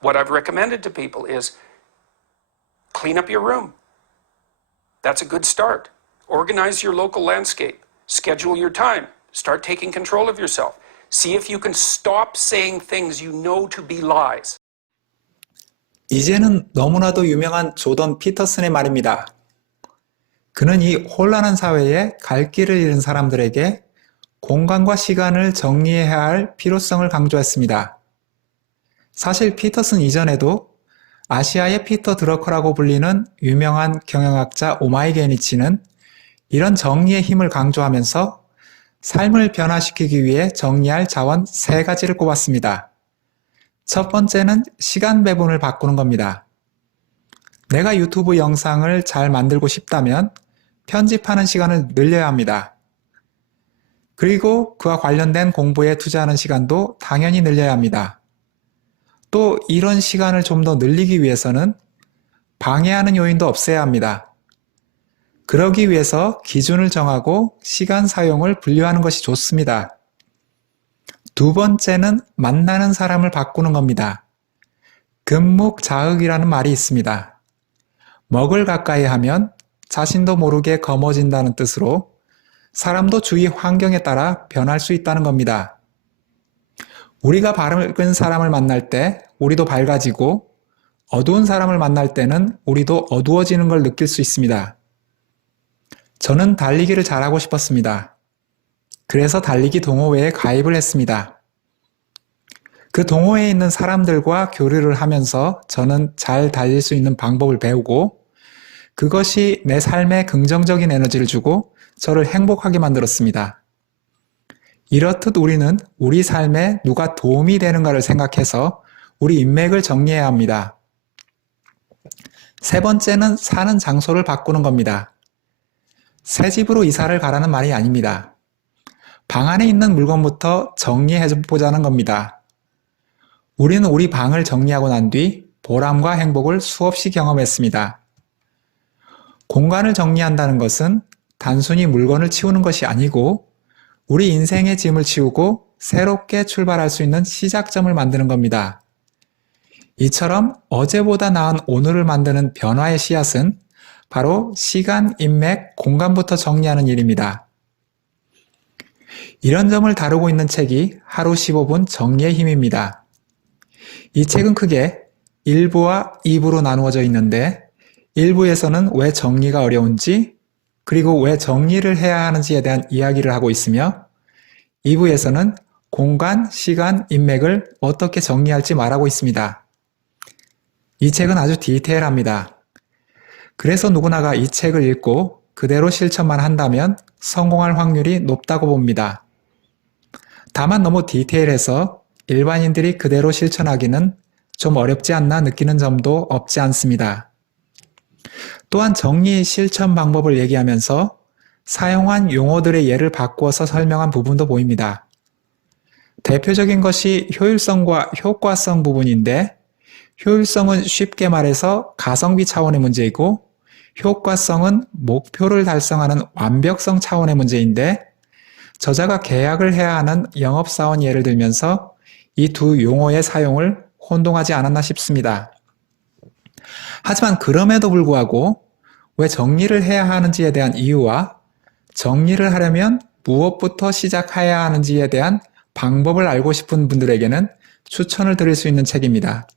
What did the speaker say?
what I've recommended to people is clean up your room. That's a good start. Organize your local landscape. Schedule your time. Start taking control of yourself. See if you can stop saying things you know to be lies. 이제는 너무나도 유명한 조던 피터슨의 말입니다. 그는 이 혼란한 사회에 갈 길을 잃은 사람들에게 공간과 시간을 정리해야 할 필요성을 강조했습니다. 사실 피터슨 이전에도 아시아의 피터 드러커라고 불리는 유명한 경영학자 오마이게니치는 이런 정리의 힘을 강조하면서 삶을 변화시키기 위해 정리할 자원 3가지를 꼽았습니다. 첫 번째는 시간 배분을 바꾸는 겁니다. 내가 유튜브 영상을 잘 만들고 싶다면 편집하는 시간을 늘려야 합니다. 그리고 그와 관련된 공부에 투자하는 시간도 당연히 늘려야 합니다. 또 이런 시간을 좀 더 늘리기 위해서는 방해하는 요인도 없애야 합니다. 그러기 위해서 기준을 정하고 시간 사용을 분류하는 것이 좋습니다. 두 번째는 만나는 사람을 바꾸는 겁니다. 금묵자흑이라는 말이 있습니다. 먹을 가까이 하면 자신도 모르게 검어진다는 뜻으로 사람도 주위 환경에 따라 변할 수 있다는 겁니다. 우리가 밝은 사람을 만날 때 우리도 밝아지고 어두운 사람을 만날 때는 우리도 어두워지는 걸 느낄 수 있습니다. 저는 달리기를 잘하고 싶었습니다. 그래서 달리기 동호회에 가입을 했습니다. 그 동호회에 있는 사람들과 교류를 하면서 저는 잘 달릴 수 있는 방법을 배우고 그것이 내 삶에 긍정적인 에너지를 주고 저를 행복하게 만들었습니다. 이렇듯 우리는 우리 삶에 누가 도움이 되는가를 생각해서 우리 인맥을 정리해야 합니다. 세 번째는 사는 장소를 바꾸는 겁니다. 새 집으로 이사를 가라는 말이 아닙니다. 방 안에 있는 물건부터 정리해보자는 겁니다. 우리는 우리 방을 정리하고 난 뒤 보람과 행복을 수없이 경험했습니다. 공간을 정리한다는 것은 단순히 물건을 치우는 것이 아니고 우리 인생의 짐을 치우고 새롭게 출발할 수 있는 시작점을 만드는 겁니다. 이처럼 어제보다 나은 오늘을 만드는 변화의 씨앗은 바로 시간, 인맥, 공간부터 정리하는 일입니다. 이런 점을 다루고 있는 책이 하루 15분 정리의 힘입니다. 이 책은 크게 1부와 2부로 나누어져 있는데 1부에서는 왜 정리가 어려운지 그리고 왜 정리를 해야 하는지에 대한 이야기를 하고 있으며 2부에서는 공간, 시간, 인맥을 어떻게 정리할지 말하고 있습니다. 이 책은 아주 디테일합니다. 그래서 누구나가 이 책을 읽고 그대로 실천만 한다면 성공할 확률이 높다고 봅니다. 다만 너무 디테일해서 일반인들이 그대로 실천하기는 좀 어렵지 않나 느끼는 점도 없지 않습니다. 또한 정리 실천 방법을 얘기하면서 사용한 용어들의 예를 바꾸어서 설명한 부분도 보입니다. 대표적인 것이 효율성과 효과성 부분인데 효율성은 쉽게 말해서 가성비 차원의 문제이고 효과성은 목표를 달성하는 완벽성 차원의 문제인데 저자가 계약을 해야 하는 영업사원 예를 들면서 이 두 용어의 사용을 혼동하지 않았나 싶습니다. 하지만 그럼에도 불구하고 왜 정리를 해야 하는지에 대한 이유와 정리를 하려면 무엇부터 시작해야 하는지에 대한 방법을 알고 싶은 분들에게는 추천을 드릴 수 있는 책입니다.